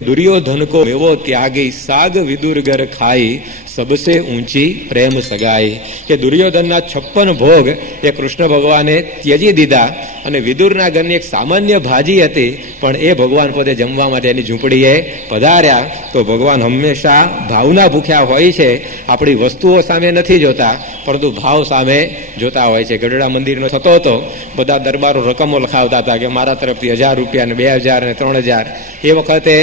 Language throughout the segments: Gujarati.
दुर्योधन को वेवो त्यागी साग विदुर घर खाई सबसे ऊंची प्रेम सगाई કે દુર્યોધનના 56 ભોગ એ કૃષ્ણ ભગવાને ત્યજી દીધા અને વિદુરના ઘરની એક સામાન્ય ભાજી હતી પણ એ ભગવાન પોતે જમવા માટે એની ઝૂંપડીએ પધાર્યા. તો ભગવાન હંમેશા ભાવના ભૂખ્યા હોય છે. આપણી વસ્તુઓ સામે નથી જોતા પરંતુ ભાવ સામે જોતા હોય છે. ગઢડા મંદિરનો થતો હતો, બધા દરબારો રકમો લખાવતા હતા કે મારા તરફથી 1000 રૂપિયા ને 2000 ને 3000. એ વખતે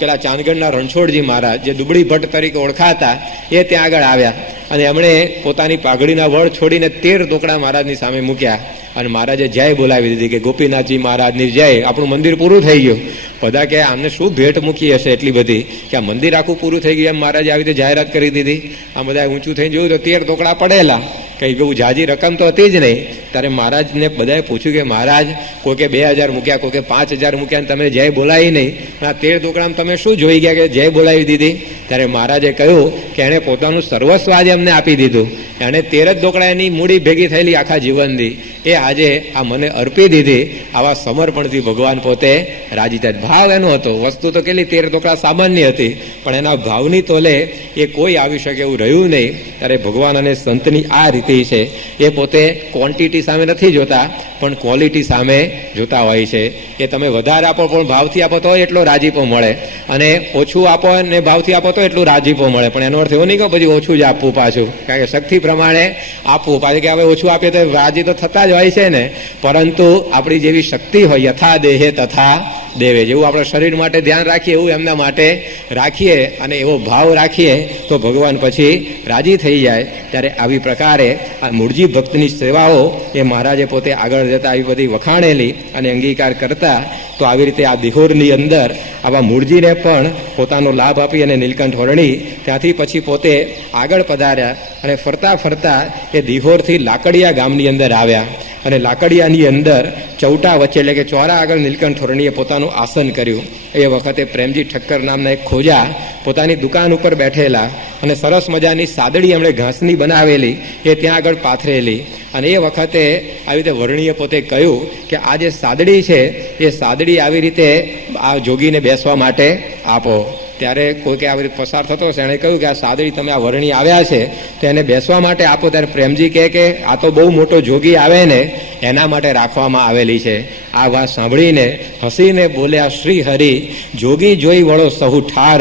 પેલા ચાંદગઢના રણછોડજી મહારાજ જે દુબળી ભટ્ટ તરીકે ઓળખાતા એ ત્યાં આગળ આવ્યા અને એમણે પોતાની પાઘડીના વળ છોડીને 13 ટોકડા મહારાજની સામે મૂક્યા અને મહારાજે જય બોલાવી દીધી કે ગોપીનાથજી મહારાજની જય. આપણું મંદિર પૂરું થઈ ગયું. બધા કે આમને શું ભેટ મૂકી હશે એટલી બધી કે આ મંદિર આખું પૂરું થઈ ગયું. એમ મહારાજે આવી રીતે જાહેરાત કરી દીધી. આ બધા ઊંચું થઈને જોયું તો 13 ટોકડા પડેલા. કઈ બહુ જાજી રકમ તો હતી જ નહીં. ત્યારે મહારાજને બધાએ પૂછ્યું કે મહારાજ કોઈકે 2000 મૂક્યા, કોઈકે 5000 મૂક્યા, તમે જય બોલાવી નહીં. આ 13 ટોકડામાં તમે શું જોઈ ગયા કે જય બોલાવી દીધી? ત્યારે મહારાજે કહ્યું કે એણે પોતાનું સર્વસ્વ આજે અમને આપી દીધું. એણે 13 ટોકડા એની મૂડી ભેગી થયેલી આખા જીવનની એ આજે આ મને અર્પી દીધી. આવા સમર્પણથી ભગવાન પોતે રાજી થાય. ભાવ એનો હતો. વસ્તુ તો કેટલી 13 ટોકડા સામાન્ય હતી પણ એના ભાવની તોલે એ કોઈ આવી શકે એવું રહ્યું નહીં. ત્યારે ભગવાન અને સંતની આ રીતિ છે. એ પોતે ક્વોન્ટિટી સામે નથી જોતા પણ ક્વોલિટી સામે જોતા હોય છે. એ તમે વધારે આપો પણ ભાવથી આપો તો એટલો રાજીપો મળે અને ઓછું આપો અને ભાવથી આપો તો એટલું રાજીપો મળે. પણ એનો અર્થ એવો નહીં કે પછી ઓછું જ આપવું પાછું, કારણ કે શક્તિ પ્રમાણે આપવું. પાછું કે હવે ઓછું આપીએ તો રાજી તો થતા જ હોય છે ને. પરંતુ આપણી જેવી શક્તિ હોય યથા દેહે તથા દેવે, જેવું આપણે શરીર માટે ધ્યાન રાખીએ એવું એમના માટે રાખીએ અને એવો ભાવ રાખીએ તો ભગવાન પછી રાજી થઈ જાય. ત્યારે આવી પ્રકારે આ મૂળજી ભક્તની સેવાઓ એ મહારાજે પોતે આગળ જતા આવી બધી વખાણેલી અને અંગીકાર કરતા. તો આવી રીતે આ દિહોરની અંદર આવા મૂળજીને પણ પોતાનો લાભ આપી અને નીલકંઠ વર્ણી ત્યાંથી પછી પોતે આગળ પધાર્યા અને ફરતા ફરતા એ દિહોરથી લાકડિયા ગામની અંદર આવ્યા અને લાકડિયાની અંદર ચૌટા વચ્ચે એટલે કે ચોરા આગળ નીલકંઠ વર્ણીએ પોતાનું આસન કર્યું. એ વખતે પ્રેમજી ઠક્કર નામના એક ખોજા પોતાની દુકાન ઉપર બેઠેલા અને સરસ મજાની સાદડી એમણે ઘાસની બનાવેલી એ ત્યાં આગળ પાથરેલી. અને એ વખતે આવી રીતે વર્ણીએ પોતે કહ્યું કે આ જે સાદડી છે એ સાદડી આવી રીતે આ જોગીને બેસવા માટે આપો. ત્યારે કોઈકે આવી રીતે પસાર થતો હશે, એણે કહ્યું કે આ સાદડી તમે આ વર્ણી આવ્યા છે તો એને બેસવા માટે આપો. ત્યારે પ્રેમજી કહે કે આ તો બહુ મોટો જોગી આવે ને એના માટે રાખવામાં આવેલી છે. આ વાત સાંભળીને હસીને બોલ્યા શ્રી હરિ જોગી જોઈ વળો સહુ ઠાર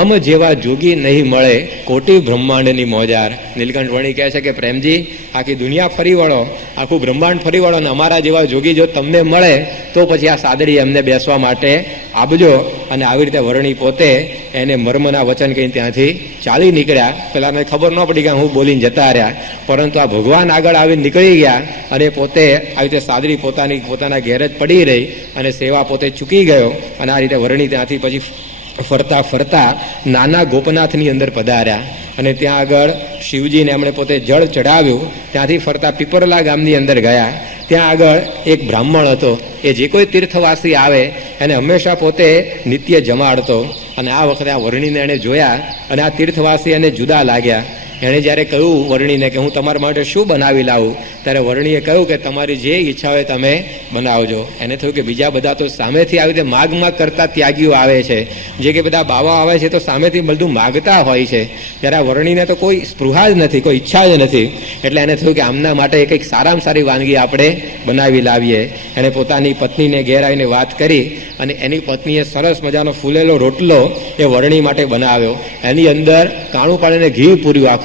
અમ જેવા જોગી નહીં મળે કોટી બ્રહ્માંડની મોજાર. નીલકંઠ વર્ણી કહે છે કે પ્રેમજી આખી દુનિયા ફરી વળો, આખું બ્રહ્માંડ ફરી વળો અને અમારા જેવા જોગી જો તમને મળે તો પછી આ સાદડી એમને બેસવા માટે આપજો. અને આવી રીતે વર્ણી પોતે એને મર્મના વચન કહીને ત્યાંથી ચાલી નીકળ્યા. પેલાને ખબર ન પડી કે હું બોલીને જતા રહ્યા, પરંતુ આ ભગવાન આગળ આવીને નીકળી ગયા અને પોતે આવી રીતે સાદડી પોતાના ઘેર જ પડી રહી અને સેવા પોતે ચૂકી ગયો. અને આ રીતે વર્ણી ત્યાંથી પછી ફરતા ફરતા નાના ગોપનાથની અંદર પધાર્યા અને ત્યાં આગળ શિવજીને એમણે પોતે જળ ચડાવ્યું. ત્યાંથી ફરતા પીપરલા ગામની અંદર ગયા. ત્યાં આગળ એક બ્રાહ્મણ હતો. એ જે કોઈ તીર્થવાસી આવે એને હંમેશા પોતે નિત્ય જમાડતો. અને આ વખતે આ વર્ણીને એણે જોયા અને આ તીર્થવાસી એને જુદા લાગ્યા. એણે જ્યારે કહ્યું વર્ણીને કે હું તમારા માટે શું બનાવી લાવું, ત્યારે વર્ણીએ કહ્યું કે તમારી જે ઈચ્છા હોય તમે બનાવજો. એને થયું કે બીજા બધા તો સામેથી આવી રીતે માગ કરતા ત્યાગીઓ આવે છે, જે કે બધા બાવા આવે છે તો સામેથી બધું માગતા હોય છે. ત્યારે આ વર્ણીને તો કોઈ સ્પૃહા જ નથી, કોઈ ઈચ્છા જ નથી. એટલે એને થયું કે આમના માટે કંઈક સારામાં સારી વાનગી આપણે બનાવી લાવીએ. એને પોતાની પત્નીને ઘેર આવીને વાત કરી અને એની પત્નીએ સરસ મજાનો ફૂલેલો રોટલો એ વર્ણી માટે બનાવ્યો. એની અંદર કાણું પાડીને ઘી પૂર્યું આખું.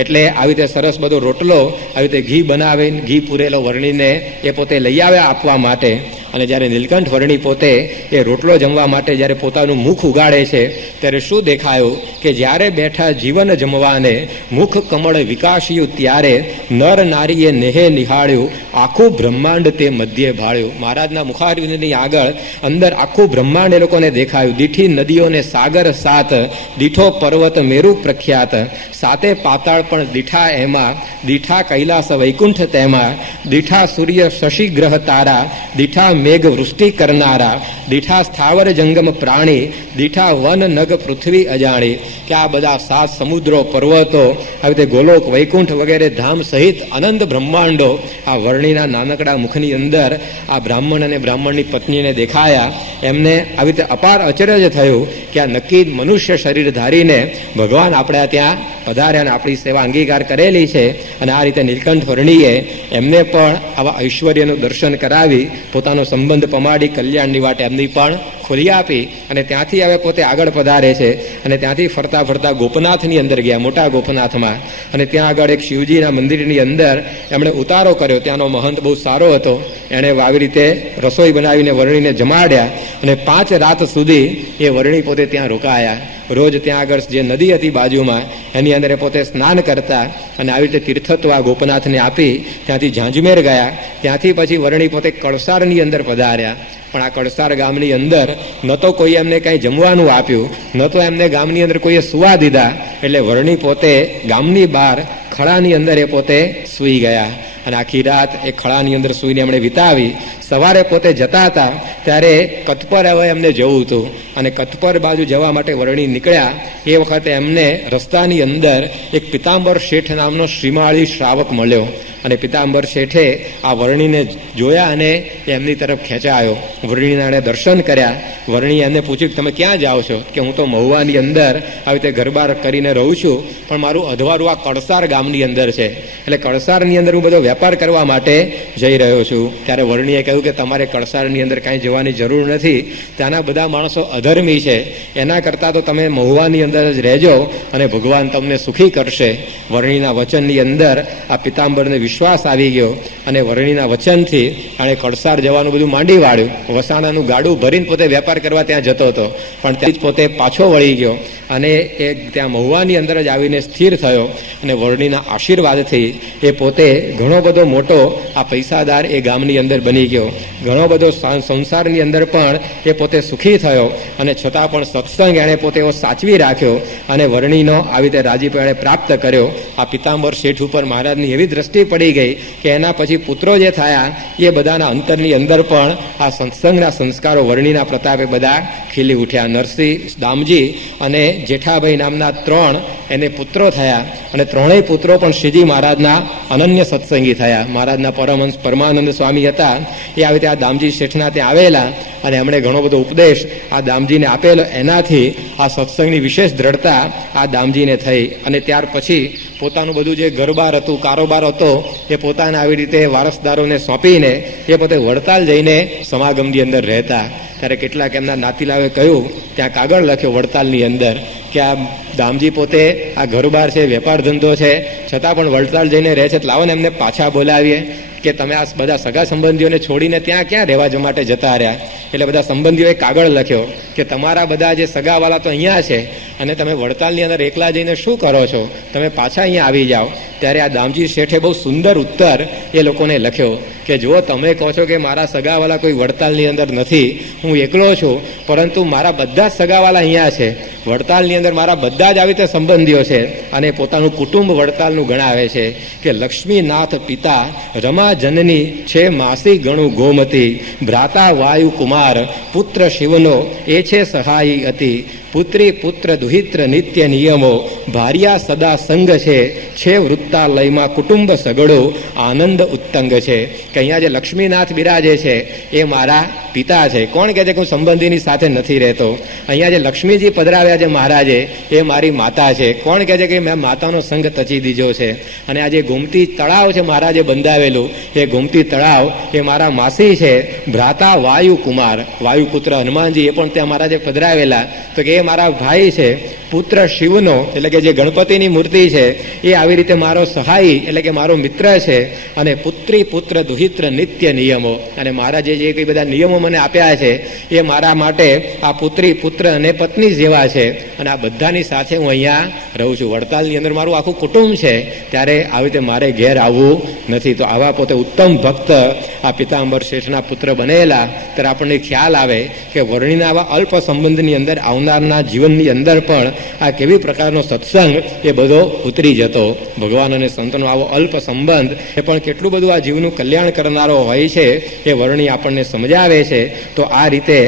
એટલે આવી રીતે સરસ બધો રોટલો આવી રીતે ઘી બનાવીને ઘી પૂરેલો વર્ણીને એ પોતે લઈ આવ્યા આપવા માટે. અને જ્યારે નીલકંઠ વર્ણી પોતે એ રોટલો જમવા માટે જ્યારે પોતાનું મુખ ઉગાડે છે ત્યારે શું દેખાયું કે જ્યારે બેઠા જીવન જમવાને મુખ કમળ વિકાસ્યું ત્યારે નર નારીએ નેહે નિહાળ્યું આખું બ્રહ્માંડ તે મધ્યે ભાળ્યું. મહારાજના મુખારવિંદની આગળ અંદર આખું બ્રહ્માંડ એ લોકોને દેખાયું. દીઠી નદીઓને સાગર સાત, દીઠો પર્વત મેરુ પ્રખ્યાત, સાતે પાતાળ પણ દીઠા એમાં, દીઠા કૈલાસ વૈકુંઠ તેમાં, દીઠા સૂર્ય શશી ગ્રહ તારા, દીઠા મેઘ વૃષ્ટિ કરનારા, દીઠા સ્થાવર જંગમ પ્રાણી, દીઠા વન નગ પૃથ્વી અજાણી. કે આ બધા સાત સમુદ્રો, પર્વતો, આવી રીતે ગોલોક, વૈકુંઠ વગેરે ધામ સહિત અનંત બ્રહ્માંડો આ વર્ણિના નાનકડા મુખની અંદર આ બ્રાહ્મણ અને બ્રાહ્મણની પત્નીને દેખાયા. એમને આવી રીતે અપાર અચરજ થયું કે આ નક્કી મનુષ્ય શરીર ધારીને ભગવાન આપણે ત્યાં પધાર્યા અને આપણી સેવા અંગીકાર કરેલી છે. અને આ રીતે નીલકંઠ વર્ણીએ એમને પણ આવા ઐશ્વર્યનું દર્શન કરાવી પોતાનો સંબંધ પમાડી કલ્યાણની વાટ એમની પણ ખોલી આપી. અને ત્યાંથી હવે પોતે આગળ પધારે છે અને ત્યાંથી ફરતા ફરતા ગોપનાથની અંદર ગયા, મોટા ગોપનાથમાં. અને ત્યાં આગળ એક શિવજીના મંદિરની અંદર એમણે ઉતારો કર્યો. ત્યાંનો મહંત બહુ સારો હતો. એણે આવી રીતે રસોઈ બનાવીને વર્ણીને જમાડ્યા અને 5 રાત સુધી એ વર્ણી પોતે ત્યાં રોકાયા. રોજ ત્યાં આગળ જે નદી હતી બાજુમાં એની અંદર પોતે સ્નાન કરતા અને આવી રીતે તીર્થત્વ આ ગોપનાથને આપી ત્યાંથી ઝાંઝમેર ગયા. ત્યાંથી પછી વર્ણી પોતે કળસારની અંદર પધાર્યા. પણ આ કળસાર ગામની અંદર ન તો કોઈ એમને કંઈ જમવાનું આપ્યું, ન તો એમને ગામની અંદર કોઈએ સુવા દીધા. એટલે વર્ણી પોતે ગામની બહાર ખળાની અંદર એ પોતે સૂઈ ગયા અને આખી રાત એ ખળાની અંદર સૂઈને એમણે વિતાવી. સવારે પોતે જતા હતા ત્યારે કતપર હવે એમને જવું હતું અને કતપર બાજુ જવા માટે વર્ણી નીકળ્યા. એ વખતે એમને રસ્તાની અંદર એક પિતાંબર શેઠ નામનો શ્રીમાળી શ્રાવક મળ્યો અને પિતાંબર શેઠે આ વર્ણીને જોયા અને એમની તરફ ખેંચાયો. વર્ણીના એણે દર્શન કર્યા. વર્ણીએ એમને પૂછ્યું કે તમે ક્યાં જાઓ છો? કે હું તો મહુવાની અંદર આવી રીતે ગરબા કરીને રહું છું, પણ મારું અધવારું આ કળસાર ગામની અંદર છે, એટલે કળસારની અંદર હું બધો વેપાર કરવા માટે જઈ રહ્યો છું. ત્યારે વર્ણીએ કહ્યું કે તમારે કળસારની અંદર કાંઈ જવાની જરૂર નથી, ત્યાંના બધા માણસો અધર્મી છે, એના કરતાં તો તમે મહુવાની અંદર જ રહેજો અને ભગવાન તમને સુખી કરશે. વર્ણીના વચનની અંદર આ પિતાંબરને વિશ્વાસ આવી ગયો અને વર્ણીના વચનથી આણે કળસાર જવાનું બધું માંડી વાળ્યું. વસાણાનું ગાડું ભરીને પોતે વેપાર કરવા ત્યાં જતો હતો, પણ ત્યાં જ પોતે પાછો વળી ગયો અને એ ત્યાં મહુવાની અંદર જ આવીને સ્થિર થયો. અને વર્ણીના આશીર્વાદથી એ પોતે ઘણો બધો મોટો આ પૈસાદાર એ ગામની અંદર બની ગયો. ઘણો બધો સંસારની અંદર પણ એ પોતે સુખી થયો અને છતાં પણ સત્સંગ એણે પોતે સાચવી રાખ્યો અને વર્ણીનો આવી રીતે રાજીપો એણે પ્રાપ્ત કર્યો. આ પિતાંબર શેઠ ઉપર મહારાજની એવી દ્રષ્ટિ પડી ગઈ કે એના પછી પુત્રો જે થયા એ બધાના અંતરની અંદર પણ આ સત્સંગના સંસ્કારો વર્ણીના પ્રતાપે બધા ખીલી ઉઠ્યા. નરસિંહ, દામજી અને જેઠાભાઈ નામના 3 એને પુત્રો થયા અને 3 પુત્રો પણ શ્રીજી મહારાજના અનન્ય સત્સંગી થયા. મહારાજના પરમહંસ પરમાનંદ સ્વામી હતા, એ આવી રીતે આ દામજી શેઠના ત્યાં આવેલા અને એમણે ઘણો બધો ઉપદેશ આ દામજીને આપેલો. એનાથી આ સત્સંગની વિશેષ દ્રઢતા આ દામજીને થઈ અને ત્યાર પછી પોતાનું બધું જે ઘરબાર હતું, કારોબાર હતો, એ પોતાના આવી રીતે વારસદારોને સોંપીને એ પોતે વડતાલ જઈને સમાગમની અંદર રહેતા. ત્યારે કેટલાક એમના નાતીલાઓએ કહ્યું, ત્યાં કાગળ લખ્યો વડતાલની અંદર કે આ દામજી પોતે આ ઘરબાર છે, વેપાર ધંધો છે, છતાં પણ વડતાલ જઈને રહે છે, લાવો ને એમને પાછા બોલાવીએ. કે તમે આ બધા સગા સંબંધીઓને છોડીને ત્યાં ક્યાં રહેવા માટે જતા રહ્યા? એટલે બધા સંબંધીઓએ કાગળ લખ્યો કે તમારા બધા જે સગાવાલા તો અહીંયા છે અને તમે વડતાલની અંદર એકલા જઈને શું કરો છો? તમે પાછા અહીંયા આવી જાઓ. ત્યારે આ દામજી શેઠે બહુ સુંદર ઉત્તર એ લોકોને લખ્યો કે જો તમે કહો છો કે મારા સગાવાલા કોઈ વડતાલની અંદર નથી, હું એકલો છું, પરંતુ મારા બધા જ સગાવાલા અહીંયા છે. વડતાલની અંદર મારા બધા જ આવી રીતે સંબંધીઓ છે અને પોતાનું કુટુંબ વડતાલનું ગણાવે છે કે લક્ષ્મીનાથ પિતા, રમા જનની છે માસી ગણું ગોમતી, ભ્રાતા વાયુ કુમાર, પુત્ર શિવનો એ છે સહાય અતિ, પુત્રી પુત્ર દુહિત્ર નિત્ય નિયમો, ભાર્યા સદા સંગ છે વૃત્તાલયમાં કુટુંબ સગડો આનંદ ઉત્તંગ છે. કે અહીંયા જે લક્ષ્મીનાથ બિરાજે છે એ મારા પિતા છે. કોણ કહે છે કે હું સંબંધીની સાથે નથી રહેતો? અહીંયા જે લક્ષ્મીજી પધરાવ્યા છે મહારાજે એ મારી માતા છે. કોણ કહે છે કે મેં માતાનો સંગ તચી દીધો છે? અને આ જે ગોમતી તળાવ છે મહારાજે બંધાવેલું, એ ગોમતી તળાવ એ મારા માસી છે. ભ્રાતા વાયુ કુમાર, વાયુપુત્ર હનુમાનજી એ પણ ત્યાં મહારાજે પધરાવેલા, તો કે એ મારા ભાઈ છે. પુત્ર શિવનો એટલે કે જે ગણપતિની મૂર્તિ છે એ આવી રીતે મારો સહાય એટલે કે મારો મિત્ર છે. અને પુત્રી પુત્ર દુહિત્ર નિત્ય નિયમો, અને મહારાજે જે કંઈ બધા નિયમો મને આપ્યા છે એ મારા માટે આ પુત્રી પુત્ર અને પત્ની જેવા છે. અને આ બધાની સાથે હું અહીંયા રહું છું. વડતાલની અંદર મારું આખું કુટુંબ છે, ત્યારે આવી રીતે મારે ઘેર આવવું નથી. તો આવા પોતે ઉત્તમ ભક્ત આ પિતાંબર શેઠના પુત્ર બનેલા. ત્યારે આપણને ખ્યાલ આવે કે વર્ણિના આવા અલ્પ સંબંધની અંદર આવનારના જીવનની અંદર પણ આ કેવી પ્રકારનો સત્સંગ એ બધો ઉતરી જતો. ભગવાન અને સંતનો આવો અલ્પ સંબંધ એ પણ કેટલું બધું આ જીવનું કલ્યાણ કરનારો હોય છે એ વર્ણિ આપણને સમજાવે છે. તો આ રીતે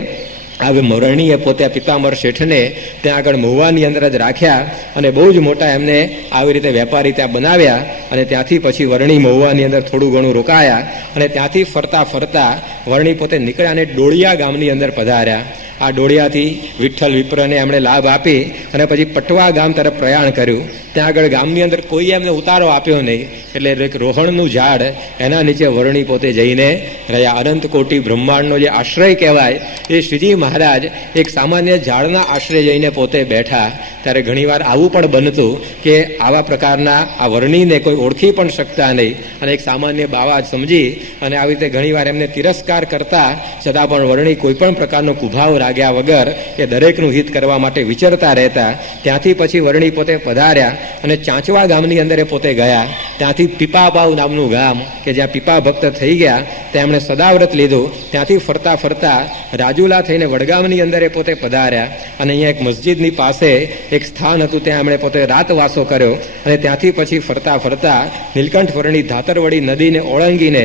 આ વર્ણિએ પોતે પિતાંબર શેઠને ત્યાં આગળ મહુવાની અંદર જ રાખ્યા અને બહુ જ મોટા એમને આવી રીતે વેપારી ત્યાં બનાવ્યા. અને ત્યાંથી પછી વર્ણિ મહુવાની અંદર થોડું ઘણું રોકાયા અને ત્યાંથી ફરતા ફરતા વર્ણિ પોતે નીકળ્યા અને ડોળિયા ગામની અંદર પધાર્યા. આ ડોળિયાથી વિઠ્ઠલ વિપ્રને એમણે લાભ આપી અને પછી પટવા ગામ તરફ પ્રયાણ કર્યું. ત્યાં આગળ ગામની અંદર કોઈ એમને ઉતારો આપ્યો નહીં, એટલે એક રોહણનું ઝાડ એના નીચે વર્ણિ પોતે જઈને રહ્યા. અનંત કોટી બ્રહ્માંડનો જે આશ્રય કહેવાય એ શ્રીજી મહારાજ એક સામાન્ય ઝાડના આશ્રય જઈને પોતે બેઠા. ત્યારે ઘણીવાર આવું પણ બનતું કે આવા પ્રકારના આ વર્ણિને કોઈ ઓળખી પણ શકતા નહીં અને એક સામાન્ય બાવા જ સમજી અને આવી રીતે ઘણીવાર એમને તિરસ્કાર કરતા છતાં પણ વર્ણિ કોઈ પણ પ્રકારનો કુભાવ રાગ્યા વગર એ દરેકનું હિત કરવા માટે વિચરતા રહેતા. ત્યાંથી પછી વર્ણિ પોતે પધાર્યા અને ચાંચવા ગામની અંદર એ પોતે ગયા. ત્યાંથી પીપાપાવ નામનું ગામ કે જ્યાં પીપા ભક્ત થઈ ગયા ત્યાં એમણે સદાવ્રત લીધું. ત્યાંથી ફરતા ફરતા રાજુલા થઈને વડગામની અંદર એ પોતે પધાર્યા અને અહીંયા એક મસ્જિદની પાસે એક સ્થાન હતું, ત્યાં એમણે પોતે રાતવાસો કર્યો. અને ત્યાંથી પછી ફરતા ફરતા નીલકંઠ વર્ણિ ધાતરવડી નદીને ઓળંગીને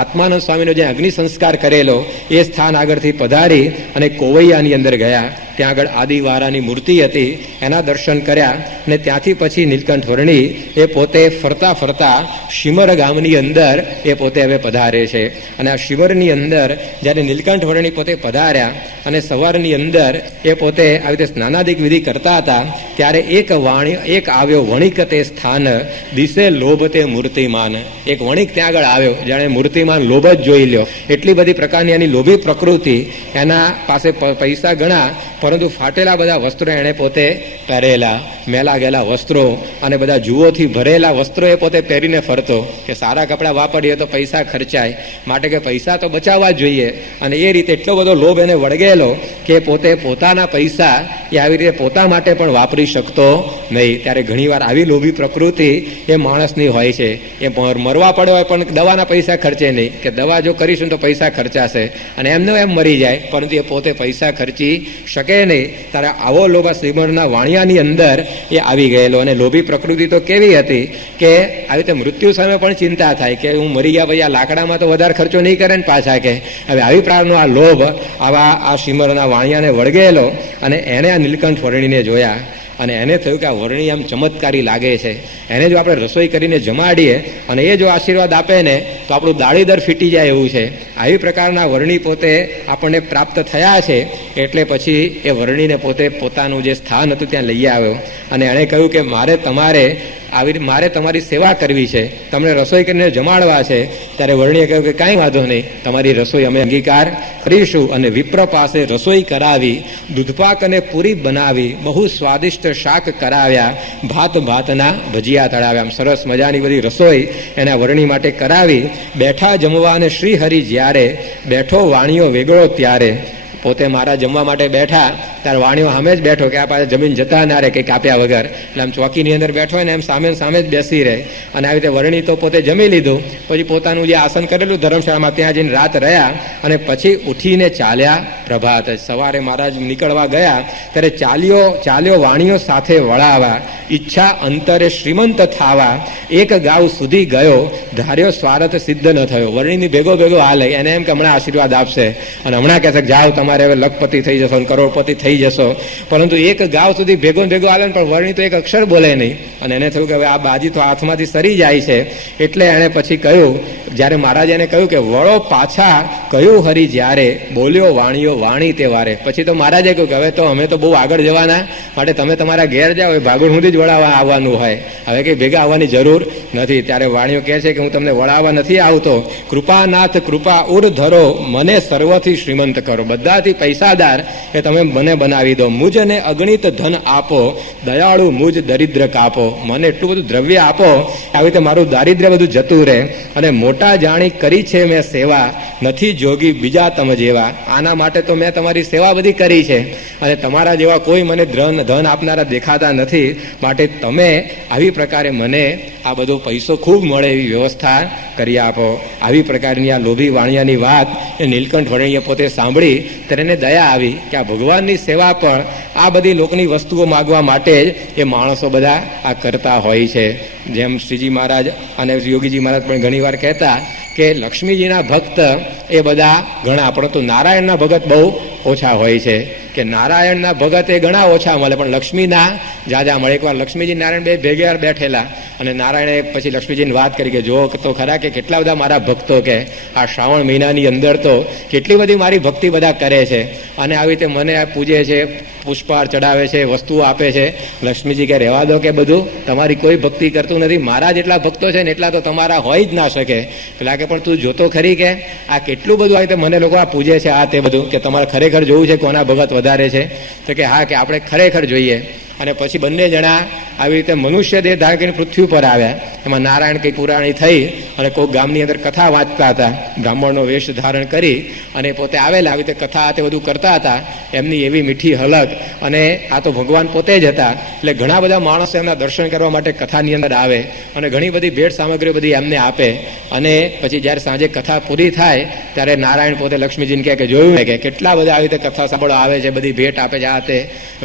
આત્માનંદ સ્વામીનો જે અગ્નિ સંસ્કાર કરેલો એ સ્થાન આગળથી પધારી અને કોવૈયાની અંદર ગયા. ત્યાં આગળ આદિવારાની મૂર્તિ હતી, એના દર્શન કર્યા અને ત્યાંથી પછી નીલકંઠ વર્ણિ એ પોતે ફરતા ફરતા શિમર ગામની અંદર એ પોતે હવે પધારે છે. અને આ શિમરની અંદર જ્યારે નીલકંઠ વર્ણિ પોતે પધાર્યા અને સવારની અંદર એ પોતે આવી રીતે સ્નાનાદિક વિધિ કરતા હતા ત્યારે એક આવ્યો વણિક તે સ્થાન દિશે લોભ તે મૂર્તિમાન. એક વણિક ત્યાં આગળ આવ્યો, જાણે મૂર્તિમાન લોભ જ જોઈ લ્યો. એટલી બધી પ્રકારની એની લોભી પ્રકૃતિ, એના પાસે પૈસા ઘણા પરંતુ ફાટેલા બધા વસ્ત્રો એણે પોતે પહેરેલા, મેલા ગયેલા વસ્ત્રો અને બધા જુઓથી ભરેલા વસ્ત્રો એ પોતે પહેરીને ફરતો કે સારા કપડાં વાપરીએ તો પૈસા ખર્ચાય, માટે કે પૈસા તો બચાવવા જ જોઈએ. અને એ રીતે એટલો બધો લોભ એને વળગેલો કે પોતે પોતાના પૈસા એ આવી રીતે પોતા માટે પણ વાપરી શકતો નહીં. ત્યારે ઘણીવાર આવી લોભી પ્રકૃતિ એ માણસની હોય છે. એ મરવા પડે હોય પણ દવાના પૈસા ખર્ચે નહીં, કે દવા જો કરીશું તો પૈસા ખર્ચાશે અને એમને એમ મરી જાય, પરંતુ એ પોતે પૈસા ખર્ચી શકે નહીં. ત્યારે આવો લોભ શ્રીમણના વાણિયાની અંદર એ આવી ગયેલો. અને લોભી પ્રકૃતિ તો કેવી હતી કે આવી રીતે મૃત્યુ સામે પણ ચિંતા થાય કે હું મરી ગયા ભાઈ આ લાકડામાં તો વધારે ખર્ચો નહીં કરે ને પાછા, કે હવે આવી પ્રકારનો આ લોભ આ શ્રીમણના વાણિયાને વળગેલો. અને એણે આ નીલકંઠ વર્ણિને જોયા અને એને થયું કે આ વર્ણિ આમ ચમત્કારી લાગે છે, એને જો આપણે રસોઈ કરીને જમાડીએ અને એ જો આશીર્વાદ આપે ને તો આપણું દાળીદર ફીટી જાય એવું છે. આવી પ્રકારના વર્ણિ પોતે આપણને પ્રાપ્ત થયા છે. એટલે પછી એ વર્ણિને પોતે પોતાનું જે સ્થાન હતું ત્યાં લઈ આવ્યો અને એણે કહ્યું કે મારે તમારી સેવા કરવી છે, તમને રસોઈ કરીને જમાડવા છે. ત્યારે વર્ણિએ કહ્યું કે કાંઈ વાંધો નહીં, તમારી રસોઈ અમે અંગીકાર કરીશું. અને વિપ્ર પાસે રસોઈ કરાવી, દૂધપાક અને પૂરી બનાવી, બહુ સ્વાદિષ્ટ શાક કરાવ્યા, ભાતના ભજીયા તળાવ્યા. આમ સરસ મજાની બધી રસોઈ એના વર્ણિ માટે કરાવી. બેઠા જમવા અને શ્રીહરિ જ્યારે બેઠો વાણિયો વેગળો ત્યારે. પોતે મારા જમવા માટે બેઠા ત્યારે વાણીઓ સામે જ બેઠો કે આ પાસે જમીન જતા ના રહે કંઈક આપ્યા વગર. એટલે આમ ચોકીની અંદર બેઠો હોય ને એમ સામે જ બેસી રહે. અને આવી રીતે વર્ણિ તો પોતે જમી લીધું, પછી પોતાનું જે આસન કરેલું ધર્મશાળામાં ત્યાં જઈને રાત રહ્યા અને પછી ઉઠીને ચાલ્યા પ્રભાત. સવારે મહારાજ નીકળવા ગયા ત્યારે ચાલ્યો વાણીઓ સાથે વળાવા, ઈચ્છા અંતરે શ્રીમંત થાવા, એક ગાવ સુધી ગયો, ધાર્યો સ્વાર્થ સિદ્ધ ન થયો. વર્ણિની ભેગો હાલે, એને એમ કે હમણાં આશીર્વાદ આપશે અને હમણાં કહેશે જાઓ તમારે હવે લખપતિ થઈ જશો અને કરોડપતિ થઈ જશો. પરંતુ એક ગાવ સુધી ભેગો હાલે પણ વર્ણિ તો એક અક્ષર બોલે નહીં. અને એને થયું કે હવે આ બાજી તો હાથમાંથી સરી જાય છે. એટલે એણે પછી કહ્યું, જ્યારે મહારાજ એને કહ્યું કે વળો પાછા, કહ્યું હરિ જ્યારે બોલ્યો વાણીઓ વાણી તે વારે. પછી તો મહારાજે કહ્યું કે હવે તો અમે તો બહુ આગળ જવાના, માટે તમે તમારા ઘેર જાઓ, ભાગોળ સુધી જ વળાવવા આવવાનું હોય, હવે કંઈ ભેગા આવવાની જરૂર નથી. ત્યારે વાણીઓ કહે છે કે હું તમને વળાવવા નથી આવતો, કૃપાનાથ કૃપા ઉર ધરો, મને સર્વથી શ્રીમંત કરો, બધાથી પૈસાદાર એ તમે મને બનાવી દો. મુજને અગણિત ધન આપો, દયાળુ મુજ દરિદ્ર કાપો. મને એટલું બધું દ્રવ્ય આપો આવી રીતે મારું દારિદ્ર્ય બધું જતું રહે અને મોટા મોટા જાણી કરી છે મેં સેવા, નથી જોગી બીજા તમ જેવા. આના માટે તો મેં તમારી સેવા બધી કરી છે, અને તમારા જેવા કોઈ મને ધન આપનારા દેખાતા નથી. માટે તમે આવી પ્રકારે મને આ બધો પૈસો ખૂબ મળે એવી વ્યવસ્થા કરી આપો. આવી પ્રકારની આ લોભી વાણિયાની વાત એ નીલકંઠ વણિયે પોતે સાંભળી ત્યારે એને દયા આવી કે આ ભગવાનની સેવા પણ આ બધી લોકની વસ્તુઓ માગવા માટે જ એ માણસો બધા આ કરતા હોય છે. જેમ શ્રીજી મહારાજ અને યોગીજી મહારાજ પણ ઘણી વાર કહેતા કે લક્ષ્મીજીના ભક્ત એ બધા ઘણા, પરંતુ નારાયણના ભગત બહુ ઓછા હોય છે. કે નારાયણના ભગત એ ઘણા ઓછા મળે, પણ લક્ષ્મીના જાજા મળે. એકવાર લક્ષ્મીજી નારાયણ બે ભેગા બેઠેલા, અને નારાયણે પછી લક્ષ્મીજીને વાત કરી કે જો તો ખરા કે કેટલા બધા મારા ભક્તો કે આ શ્રાવણ મહિનાની અંદર તો કેટલી બધી મારી ભક્તિ બધા કરે છે, અને આવી રીતે મને પૂજે છે, પુષ્પાર ચડાવે છે, વસ્તુઓ આપે છે. લક્ષ્મીજી કે રહેવા દો કે બધું, તમારી કોઈ ભક્તિ કરતું નથી. મારા જેટલા ભક્તો છે ને એટલા તો તમારા હોય જ ના શકે. પેલા કે પણ તું જોતો ખરી કે આ કેટલું બધું આવી રીતે મને લોકો આ પૂજે છે, આ તે બધું, કે તમારે ખરેખર જોવું છે કોના ભગત વધારે છે? તો કે હા, કે આપણે ખરેખર જોઈએ. અને પછી બંને જણા આવી રીતે મનુષ્ય દેહ ધારણ કરીને પૃથ્વી પર આવ્યા. એમાં નારાયણ કંઈ પુરાણી થઈ અને કોઈ ગામની અંદર કથા વાંચતા હતા, બ્રાહ્મણનો વેશ ધારણ કરી અને પોતે આવેલા, આવી રીતે કથા તે બધું કરતા હતા. એમની એવી મીઠી હલક, અને આ તો ભગવાન પોતે જ હતા. એટલે ઘણા બધા માણસો એમના દર્શન કરવા માટે કથાની અંદર આવે, અને ઘણી બધી ભેટ સામગ્રીઓ બધી એમને આપે. અને પછી જ્યારે સાંજે કથા પૂરી થાય ત્યારે નારાયણ પોતે લક્ષ્મીજીને કહે કે જોયું ને કે કેટલા બધા આવી રીતે કથા સાંભળવા આવે છે, બધી ભેટ આપે છે, આ તે.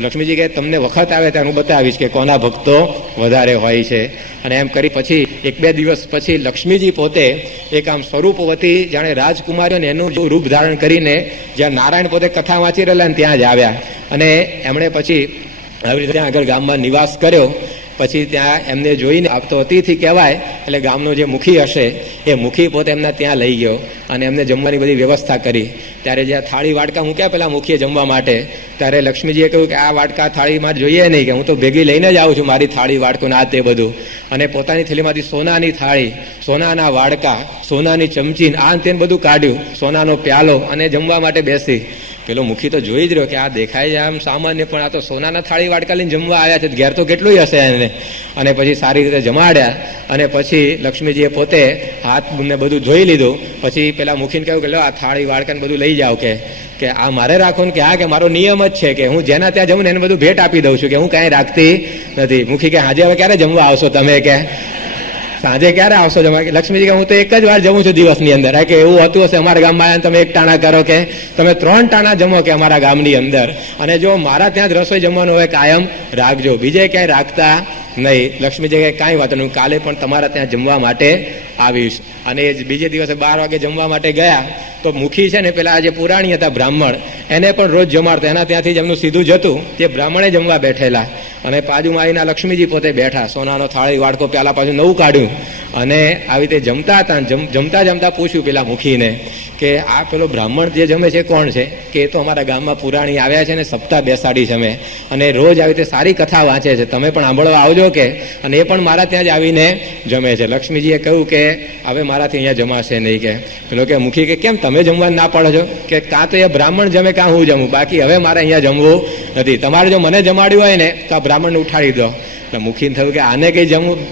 લક્ષ્મીજી કહે તમને વખત આવે ત્યારે હું બતાવીશ કે કોના ભક્તો વધારે હોય છે. અને એમ કરી પછી એક બે દિવસ પછી લક્ષ્મીજી પોતે એક આમ સ્વરૂપવતી જાણે રાજકુમારીઓને એનું જો રૂપ ધારણ કરીને જ્યાં નારાયણ પોતે કથા વાંચી રહેલા ને ત્યાં જ આવ્યા. અને એમણે પછી આવી રીતે ત્યાં આગળ ગામમાં નિવાસ કર્યો. પછી ત્યાં એમને જોઈને, આપ તો અતિથિ કહેવાય, એટલે ગામનો જે મુખી હશે એ મુખી પોતે એમના ત્યાં લઈ ગયો અને એમને જમવાની બધી વ્યવસ્થા કરી. ત્યારે જ્યાં થાળી વાડકા મૂક્યા પેલા મુખીએ જમવા માટે, ત્યારે લક્ષ્મીજીએ કહ્યું કે આ વાડકા થાળીમાં જોઈએ નહીં, કે હું તો ભેગી લઈને જ આવું છું મારી થાળી વાડકું આ તે બધું. અને પોતાની થેલીમાંથી સોનાની થાળી, સોનાના વાડકા, સોનાની ચમચી, આ તેને બધું કાઢ્યું, સોનાનો પ્યાલો, અને જમવા માટે બેસી. પેલો મુખી તો જોઈ જ રહ્યો કે આ દેખાય છે આમ સામાન્ય, પણ આ તો સોનાના થાળી વાડકા લઈને જમવા આવ્યા છે, ઘેર તો કેટલું હશે એને. અને પછી સારી રીતે જમાડ્યા. અને પછી લક્ષ્મીજીએ પોતે હાથને બધું ધોઈ લીધું. પછી પેલા મુખીને કહ્યું કે લો આ થાળી વાડકાને બધું લઈ જાઓ, કે આ મારે રાખો ને, કે હા, કે મારો નિયમ જ છે કે હું જેના ત્યાં જઉં ને એને બધું ભેટ આપી દઉં છું, કે હું કાંઈ રાખતી નથી. મુખી કે હાજે હવે ક્યારે જમવા આવશો તમે? કે સાંજે ક્યારે આવશો જમવા? લક્ષ્મીજી કે હું તો એક જ વાર જમું છું દિવસની અંદર. કે એવું હોતું હશે અમારા ગામમાં આવીને તમે એક ટાણા કરો, કે તમે 3 ટાણા જમો કે અમારા ગામની અંદર, અને જો મારા ત્યાં જ રસોઈ જમવાનું હોય કાયમ રાખજો, બીજે ક્યાંય રાખતા નહીં. લક્ષ્મીજી કે કાંઈ વાંધો નહીં, કાલે પણ તમારા ત્યાં જમવા માટે આવીશ. અને બીજે દિવસે 12 વાગે જમવા માટે ગયા તો મુખી છે ને પેલા જે પુરાણી હતા બ્રાહ્મણ, એને પણ રોજ જમાડતા. એના ત્યાંથી જ એમનું સીધું જતું, તે બ્રાહ્મણે જમવા બેઠેલા. અને બાજુમાં આવીને લક્ષ્મીજી પોતે બેઠા, સોનાનો થાળી વાડકો પ્યાલા પાછું નવું કાઢ્યું, અને આવી રીતે જમતા હતા. જમતા જમતા પૂછ્યું પેલા મુખીને કે આ પેલો બ્રાહ્મણ જે જમે છે કોણ છે? કે એ તો અમારા ગામમાં પુરાણી આવ્યા છે ને સપ્તાહ બેસાડી જમે, અને રોજ આવી રીતે સારી કથા વાંચે છે, તમે પણ સાંભળવા આવજો કે. અને એ પણ મારા ત્યાં જ આવીને જમે છે. લક્ષ્મીજીએ કહ્યું કે હવે મારાથી અહીંયા જમાશે નહીં. કે પેલો કે મુખી કે કેમ તમે જમવા ના પાડો છો? કે કાં તો એ બ્રાહ્મણ જમે કાં હું જમું, બાકી હવે મારે અહીંયા જમવું નથી. તમારે જો મને જમાડ્યું હોય ને તો આ બ્રાહ્મણને ઉઠાડી દો. એટલે મુખીને થયું કે આને કંઈ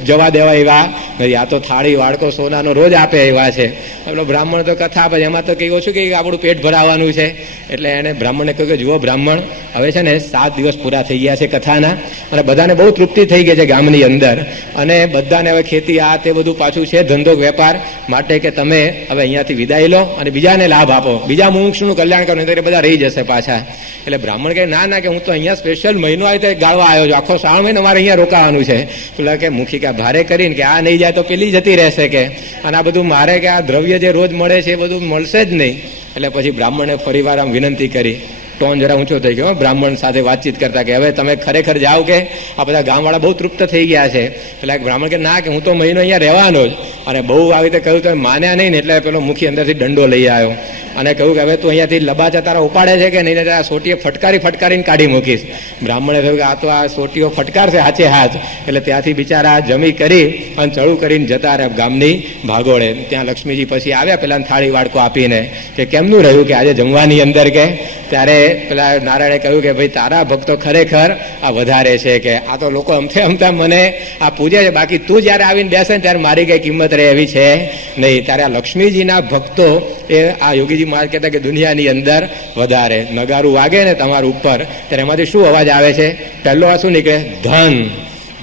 જવા દેવા એવા નથી, આ તો થાળી વાડકો સોનાનો રોજ આપે એવા છે. પેલો બ્રાહ્મણ તો કથા આપે, એમાં તો કંઈ ઓછું કે આપણું પેટ ભરાવાનું છે. એટલે એને બ્રાહ્મણને કહ્યું કે જુઓ બ્રાહ્મણ, હવે છે ને 7 દિવસ પૂરા થઈ ગયા છે કથાના, અને બધાને બહુ તૃપ્તિ થઈ ગઈ છે ગામની અંદર, અને બધાને હવે ખેતી આ તે બધું પાછું છે, ધંધો વેપાર માટે, કે તમે હવે અહીંયાથી વિદાય લો અને બીજાને લાભ આપો, બીજા મુમુક્ષુનું કલ્યાણ કરો, નહીં તો બધા રહી જશે પાછા. એટલે બ્રાહ્મણ કહે ના ના, કે હું તો અહીંયા સ્પેશિયલ મહિનો આવી તો ગાળવા આવ્યો છું, આખો 3 મહિનો મારે અહીંયા રોકાવાનું છે. પેલા કે મુખી કે ભારે કરીને કે આ નહીં જાય તો પેલી જતી રહેશે, કે અને આ બધું મારે કે આ દ્રવ્ય જે રોજ મળે છે એ બધું મળશે જ નહીં. એટલે પછી બ્રાહ્મણે ફરીવાર આમ વિનંતી કરી. ટોન જરા ઊંચો થઈ ગયો બ્રાહ્મણ સાથે વાતચીત કરતા, કે હવે તમે ખરેખર જાઓ, કે આ બધા ગામવાળા બહુ તૃપ્ત થઈ ગયા છે. એટલે બ્રાહ્મણ કે ના, કે હું તો મહિનો અહીંયા રહેવાનો જ. અને બહુ આવી રીતે કહ્યું તો માન્યા નહીં ને, એટલે પેલો મુખી અંદરથી દંડો લઈ આવ્યો અને કહ્યું કે હવે તું અહીંયાથી લબાચા તારા ઉપાડે છે કે નહીં, આ સોટીએ ફટકારીને કાઢી મૂકીશ. બ્રાહ્મણે કહ્યું કે આ તો આ સોટીઓ ફટકારશે હાથે હાથ. એટલે ત્યાંથી બિચારા જમી કરી અને ચડું કરીને જતા રહ્યા ગામની ભાગોળે. ત્યાં લક્ષ્મીજી પછી આવ્યા પેલા થાળી વાડકો આપીને, કે કેમનું રહ્યું કે આજે જમવાની અંદર? કે ત્યારે પેલા નારાયણે કહ્યું કે ભાઈ તારા ભક્તો ખરેખર આ વધારે છે, કે આ તો લોકો અમથે અમથા મને આ પૂજે છે, બાકી તું જયારે આવીને બેસે ને ત્યારે મારી કઈ કિંમત ઉતરે એવી છે નહીં. ત્યારે આ લક્ષ્મીજીના ભક્તો એ આ યોગીજી મહારાજ કહેતા કે દુનિયાની અંદર વધારે નગારું વાગે ને તમારું ઉપર ત્યારે એમાંથી શું અવાજ આવે છે? પહેલો આ શું નીકળે? ધન.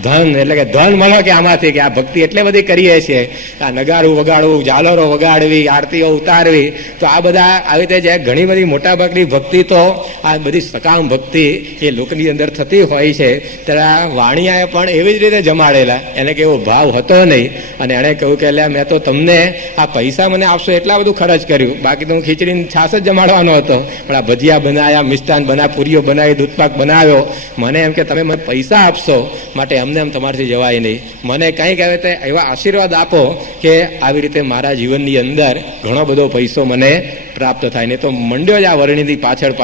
ધન એટલે કે ધન મળો કે આમાંથી કે આ ભક્તિ એટલે બધી કરીએ છીએ, આ નગારું વગાડવું, ઝાલરો વગાડવી, આરતીઓ ઉતારવી, તો આ બધા આવી રીતે જે ઘણી બધી મોટાભાગની ભક્તિ તો આ બધી સકામ ભક્તિ એ લોકની અંદર થતી હોય છે. ત્યારે આ વાણિયાએ પણ એવી જ રીતે જમાડેલા, એને કે એવો ભાવ હતો નહીં અને એણે કહ્યું કે એટલે મેં તો તમને આ પૈસા મને આપશો એટલા બધું ખર્ચ કર્યું, બાકી તો હું ખીચડીની છાશ જ જમાડવાનો હતો, પણ આ ભજીયા બનાવ્યા, મિષ્ટાન બનાવ્યા, પૂરીઓ બનાવી, દૂધપાક બનાવ્યો, મને એમ કે તમે મને પૈસા આપશો માટે અમને એમ તમારાથી જવાય નહીં, મને કંઈક આવે તે એવા આશીર્વાદ આપો કે આવી રીતે મારા જીવનની અંદર ઘણો બધો પૈસો મને પ્રાપ્ત થાય. નહીં તો મંડ્યો જ આ વર્ણિની પાછળ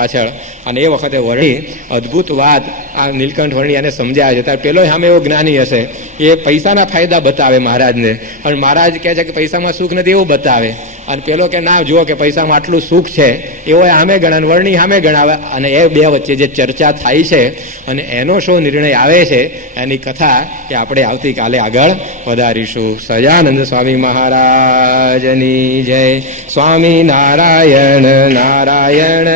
અને એ વખતે વર્ણી અદભુત વાત આ નીલકંઠ વર્ણી એને સમજાવે છે. ત્યારે પેલો સામે એવો જ્ઞાની હશે, એ પૈસાના ફાયદા બતાવે મહારાજને, અને મહારાજ કહે છે કે પૈસામાં સુખ નથી એવું બતાવે, અને પેલો કે ના જુઓ કે પૈસામાં આટલું સુખ છે એવો સામે ગણાવે, વર્ણી સામે ગણાવે, અને એ બે વચ્ચે જે ચર્ચા થાય છે અને એનો શો નિર્ણય આવે છે એની કથા એ આપણે આવતીકાલે આગળ વધારીશું. સહજાનંદ સ્વામી મહારાજની જય. સ્વામી નારાયણ નારાયણ